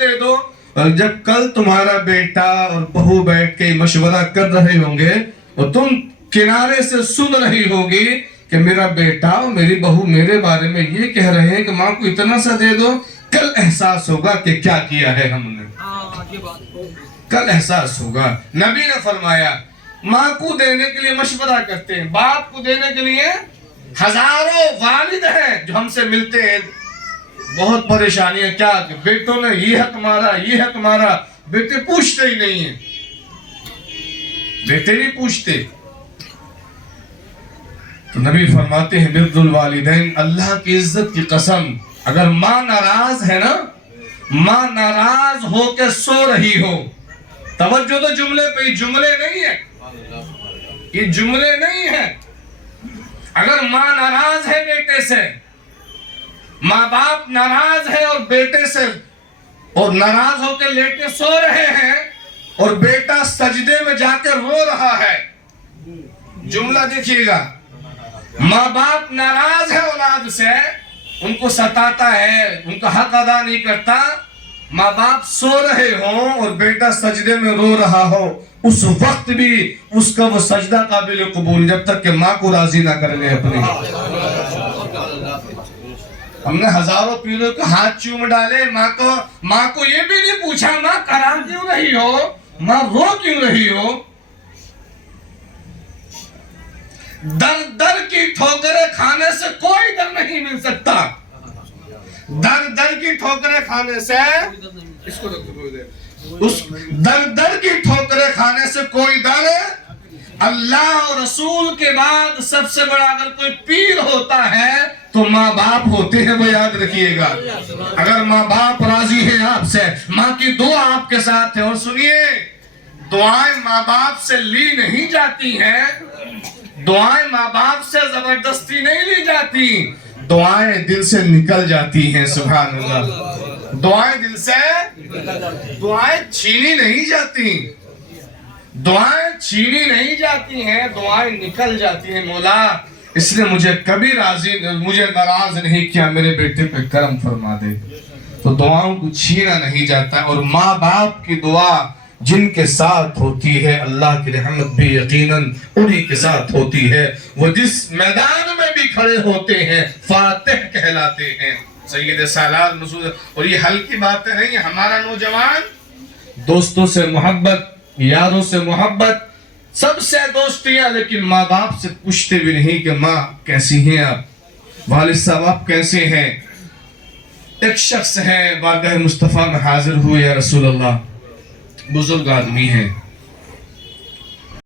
दे दो। और जब कल तुम्हारा बेटा और बहू बैठ के मशवरा कर रहे होंगे और तुम किनारे से सुन रही होगी कि मेरा बेटा और मेरी बहू मेरे बारे में ये कह रहे हैं कि माँ को इतना सा दे दो, कल एहसास होगा कि क्या किया है हमने। कल एहसास होगा। नबी ने फरमाया माँ को देने के लिए मशवरा करते हैं, बाप को देने के लिए हजारों वालिद हैं जो हमसे मिलते हैं, बहुत परेशानी है, क्या बेटों ने ये हक मारा, ये हक मारा। बेटे पूछते ही नहीं है, बेटे नहीं पूछते। तो नबी फरमाते हैं बिर्रुल वालिदैन, अल्लाह की इज्जत की कसम, अगर माँ नाराज है ना, माँ नाराज हो के सो रही हो, तवज्जो तो जुमले पे, जुमले नहीं है ये, जुमले नहीं है। अगर माँ नाराज है बेटे से, माँ बाप नाराज है और बेटे से, और नाराज होकर लेटे सो रहे हैं और बेटा सजदे में जाकर रो रहा है, जुमला देखिएगा, माँ बाप नाराज है औलाद से, उनको सताता है, उनका हक अदा नहीं करता, माँ बाप सो रहे हो और बेटा सजदे में रो रहा हो, उस वक्त भी उसका वो सजदा काबिल कबूल, जब तक कि माँ को राजी ना कर ले अपने। हमने हजारों पीरों के हाथ चूम डाले, माँ को ये भी नहीं पूछा माँ करा क्यों रही हो, माँ रो क्यों रही हो। दर दर की ठोकरें खाने से कोई दर नहीं मिल सकता, दर दर की ठोकरें खाने से, इसको उस दर दर की ठोकरें खाने से कोई दर, अल्लाह और रसूल के बाद सबसे बड़ा अगर कोई पीर होता है तो माँ बाप होते हैं, वो याद रखिएगा। अगर माँ बाप राजी है आपसे, माँ की दुआ आपके साथ है। और सुनिए, दुआएं माँ बाप से ली नहीं जाती हैं, दुआएं माँ बाप से जबरदस्ती नहीं ली जाती, दुआएं दिल से निकल जाती हैं। सुभान अल्लाह, दुआएं दिल से, दुआएं छीनी नहीं जाती, दुआएं छीनी नहीं जाती हैं, दुआएं निकल जाती हैं। मौला इसने मुझे कभी मुझे नाराज नहीं किया, मेरे बेटे पे करम फरमा दे। तो दुआओं को छीना नहीं जाता। और माँ बाप की दुआ जिनके साथ होती है, अल्लाह की रहमत भी यकीनन उन्हीं के साथ होती है। वो जिस मैदान में भी खड़े होते हैं फातिह कहलाते हैं। सैयद सालार मसूद। और ये हल्की बातें नहीं, हमारा नौजवान दोस्तों से मोहब्बत, यारों से मोहब्बत, सबसे दोस्तियां, लेकिन माँ बाप से पूछते भी नहीं कि माँ कैसी हैं आप, वालिद साहब आप कैसे हैं। एक शख्स है बारगाह मुस्तफा में हाजिर हुए, या रसूल अल्लाह, बुजुर्ग आदमी है,